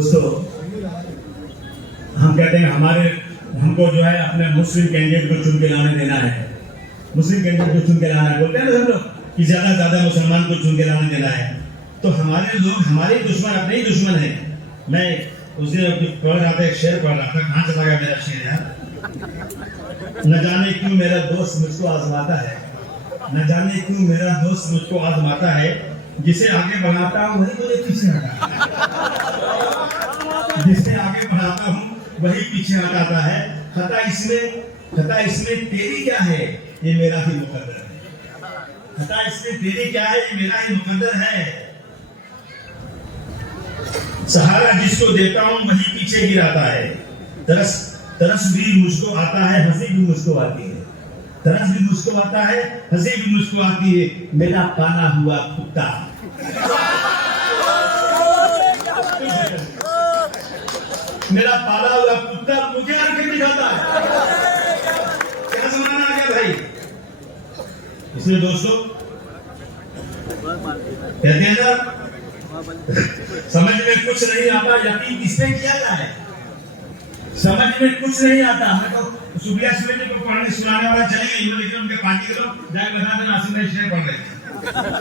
दोस्तों, हम कहते हैं हमको जो है अपने मुस्लिम कैंडिडेट को चुन के लाने देना है, मुस्लिम कैंडिडेट को चुन के लाना है। बोलते हैं ना हम लोग कि ज्यादा ज्यादा मुसलमान को चुन के लाने देना है। तो हमारे लोग हमारे दुश्मन अपने ही दुश्मन है। मैं उस दिन पढ़ रहा था, एक शेर पढ़ रहा था, कहाँ चला गया मेरा शेर यार। न जाने क्यों मेरा दोस्त मुझको आजमाता है, न जाने क्यों मेरा दोस्त मुझको आजमाता है, जिसे आगे बढ़ाता हूँ वही मुझे पीछे हटाता है, जिसे आगे बढ़ाता हूँ वही पीछे हटाता है। खता इसमें तेरी क्या है, ये मेरा ही मुकद्दर है। खता इसमें तेरी क्या है, ये मेरा ही मुकद्दर है। सहारा जिसको देता हूँ वही पीछे गिराता है। तरस भी मुझको आता है, हंसी भी मुझको आती है। तरस भी मुझको आता है, हंसी भी मुझको आती है। मेरा पाला हुआ कुत्ता, मेरा पाला हुआ कुत्ता मुझे आके दिखाता है। क्या जमाना आ गया भाई। इसलिए दोस्तों कहते हैं ना, समझ में कुछ नहीं आता यकीन किससे किया जाए। समझ में कुछ नहीं आता। हमें तो सुबिया सुबह को पढ़ने सुनाने वाला चले गए, लेकिन उनके पार्टी के लोग जाके बता देना आसिम शेर पढ़ रहे।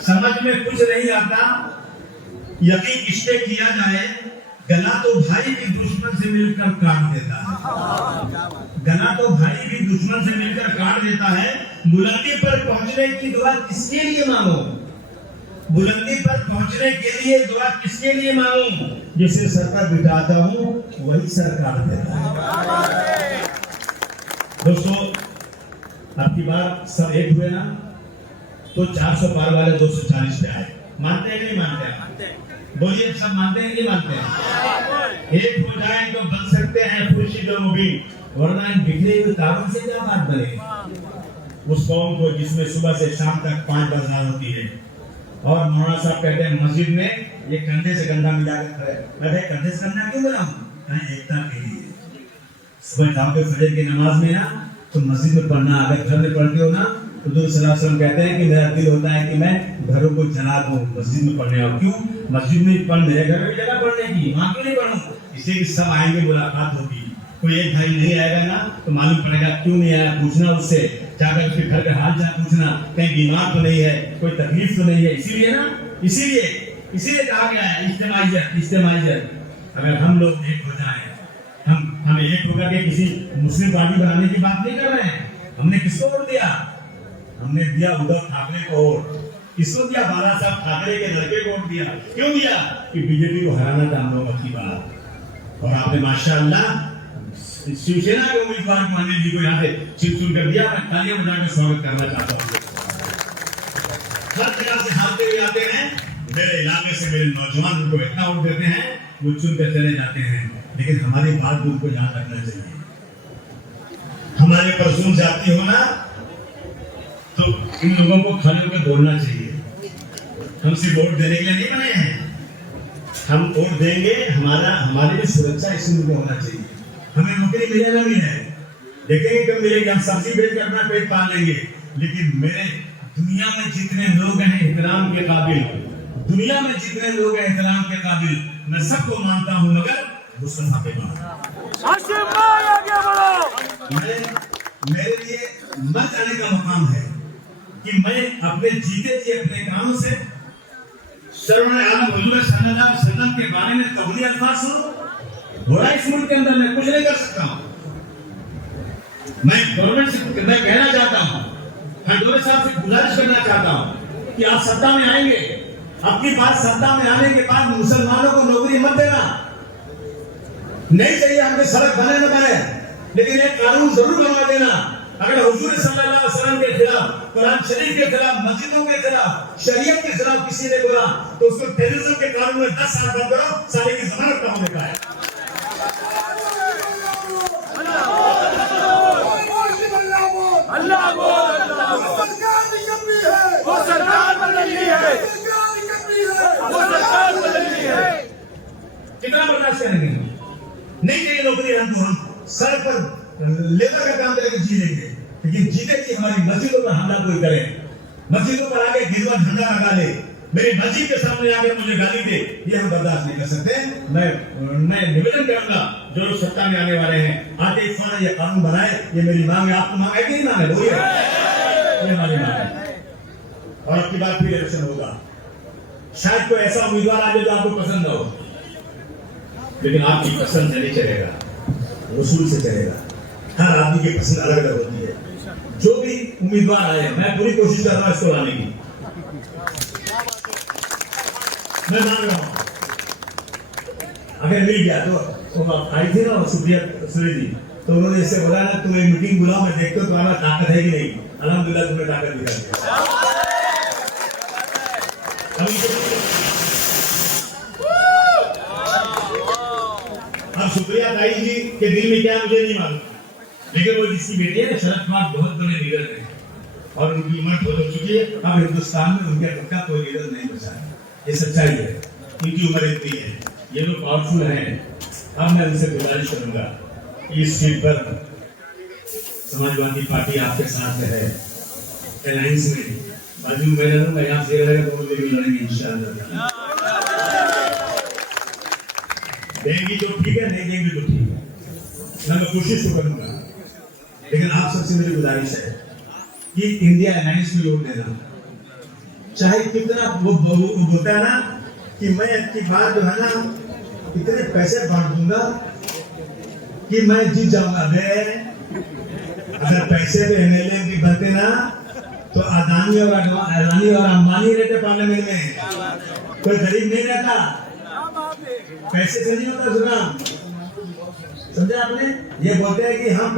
समझ में कुछ नहीं आता यकीन किससे किया जाए। गला तो भाई भी दुश्मन से मिलकर काट देता है, गला तो भाई भी दुश्मन से मिलकर काट देता है। बुलंदी पर पहुंचने की दुआ किसके लिए मांगो, बुलंदी पर पहुंचने के लिए दुआ किसके लिए मांगू, जिसे सर पर बिठाता हूँ वही सर काट देता है। दोस्तों, आपकी बार सब एक हुए ना, तो 400 पार वाले 240 पे आए। मानते हैं नहीं मानते हैं? बोलिए, सब मानते हैं नहीं मानते हैं? एक हो जाए तो बन सकते हैं खुर्शीद और मुबीन, वरना इन बिखरे हुए तारों से क्या बात बनेगी। उस कौम को जिसमें सुबह से शाम तक 5 बजना होती है, और मौलाना साहब कहते हैं मस्जिद में ये कंधे से कंधा मिला कर खड़े। मैं कंधे से कंधा क्यों मिलाऊं? एकता के लिए। सुबह शाम के फजर की नमाज में ना तो मस्जिद में पढ़ना, अगर घर में पढ़ते हो ना तो हुजूर सल्लल्लाहु अलैहि वसल्लम कहते हैं कि मेरा दिल होता है कि मैं घरों को जला दूं, मस्जिद में पढ़ने आऊं। क्यों? मस्जिद में पढ़, मेरे घर में जगह पढ़ने की, वहां क्यों नहीं पढ़ूं? इसलिए कि सब आएंगे, मुलाकात होगी। कोई एक भाई नहीं आएगा ना तो मालूम पड़ेगा क्यों नहीं आया, पूछना उससे, जाकर उसके घर का हाल चाल पूछना, कहीं बीमार तो नहीं है, कोई तकलीफ तो नहीं है। इसीलिए ना, इसीलिए कहा गया है इज्तिमाइयत। अगर हम लोग एक हो जाएं, हम एक होकर के किसी मुस्लिम पार्टी बनाने की बात नहीं कर रहे हैं। हमने किसको वोट दिया? हमने दिया उद्धव ठाकरे को वोट। किसको दिया? बाला साहब ठाकरे के लड़के को वोट दिया। क्यों दिया? कि बीजेपी को हराना था हम लोगों की बात। और आपने माशाअल्लाह शिवसेना के उम्मीदवार अनिल जी को यहाँ से चुन कर दिया। मैं तालियां बजाकर स्वागत करना चाहता हूँ। हर जगह से हारते हुए आते हैं, मेरे इलाके से मेरे नौजवान उनको इतना वोट देते हैं, वो चुन कर चले जाते हैं। लेकिन हमारी बात उनको याद रखना चाहिए। हमारे पर जुल्म जाती हो ना तो इन लोगों को खड़े होकर बोलना चाहिए। हम सिर्फ वोट देने के लिए नहीं बने हैं, हम वोट देंगे, हमारी भी सुरक्षा इसी में होना चाहिए। हमें नौकरी मिले ना मिले, देखेंगे कब मिलेगी, हम सब्जी बेच कर अपना पेट पाल लेंगे। लेकिन मेरे दुनिया में जितने लोग हैं एहतराम के काबिल, दुनिया में जितने लोग हैं एहतराम के काबिल, मैं सबको मानता हूँ, मगर मुस्तफा पे मेरे लिए मर जाने का मकाम है कि मैं अपने जीते जी अपने काम से सरवरे आलम हुजूर सल्लल्लाहु अलैहि वसल्लम के बारे में कबूली अल्फाज सुनो। घोड़ा इस मुल्क के अंदर मैं कुछ नहीं कर सकता हूँ। मैं गवर्नमेंट से मैं कहना चाहता हूँ, खंडोरे साहब से गुजारिश करना चाहता हूँ कि आप सत्ता में आएंगे, आपकी बात सत्ता में आने के बाद मुसलमानों को नौकरी मत देना। नहीं चाहिए हमने सड़क बने न बने, लेकिन एक कानून जरूर बनवा देना। अगर हुजूर सल्लल्लाहु अलैहि वसल्लम के खिलाफ, कुरान शरीफ के खिलाफ, मस्जिदों के खिलाफ, शरीयत के खिलाफ किसी ने बोला तो उसको टेररिज्म के कानून में 10 साल बंद करो, साले की जमानत का होने का है। अल्लाह बोल, वो सरकार बदलनी है, वो सरकार बदलनी है। कितना बर्दाश्त करेंगे? नहीं चाहिए नौकरी, हम सड़क पर लेबर का काम करके जी लेंगे, लेकिन जीते जी हमारी मस्जिदों पर हमला कोई करे, मस्जिदों पर आके गिरवा झंडा लगा ले, मेरी मस्जिद के सामने आकर मुझे गाली दे, ये हम बर्दाश्त नहीं कर सकते। मैं निवेदन करूंगा जो लोग सत्ता में आने वाले हैं, आते ही फौरन ये कानून बनाए। ये मेरी मांग है, आपको मांग है कि नहीं मांग है? बोलिए, ये हमारी मांग है। और अब की बार फिर इलेक्शन होगा, शायद कोई ऐसा उम्मीदवार आ जाए जो आपको पसंद ना हो, लेकिन आपकी पसंद नहीं चलेगा, वसूल से चलेगा। हर आदमी की पसंद अलग अलग होती है। जो भी उम्मीदवार आए, मैं पूरी कोशिश कर रहा हूं इसको लाने की। मैं मान रहा हूं अगर मिल गया तो आप आई थी ना सुप्रिया सुरे जी, तो उन्होंने इससे बोला ना तुम एक मीटिंग बुलाओ, मैं देखता हूँ तुम्हारा ताकत है कि नहीं। अल्हम्दुलिल्लाह तुमने ताकत दिखा दिया। अब सुप्रिया ताई जी के दिल में क्या है मुझे नहीं मालूम, लेकिन वो जिसकी बेटी है शरद पवार बहुत बड़े लीडर हैं और उनकी उम्र बहुत हो चुकी है। अब हिंदुस्तान में उनके खुद का कोई लीडर नहीं बचा है, ये सच्चाई है। उनकी उम्र इतनी है, ये लोग पावरफुल हैं। अब मैं उनसे गुजारिश करूंगा इस सीट पर समाजवादी पार्टी आपके साथ है, अलायंस में बाजू में लड़ूंगा, यहाँ से लड़ेगा तो भी लड़ेंगे इंशाअल्लाह। देंगी तो ठीक है, नहीं देंगी तो ठीक है, मैं कोशिश तो करूंगा। लेकिन आप सबसे मेरी गुजारिश है कि इंडिया अलायंस में वोट देना, चाहे कितना वो होता है ना कि मैं आपकी बात जो है ना इतने पैसे बांट दूंगा कि मैं जीत जाऊंगा। अगर पैसे पे एमएलए भी बनते ना तो अदानी और अंबानी रहते पार्लियामेंट में, कोई गरीब नहीं रहता। पैसे से नहीं होता चुनाव, समझे आपने? ये बोलते हैं कि हम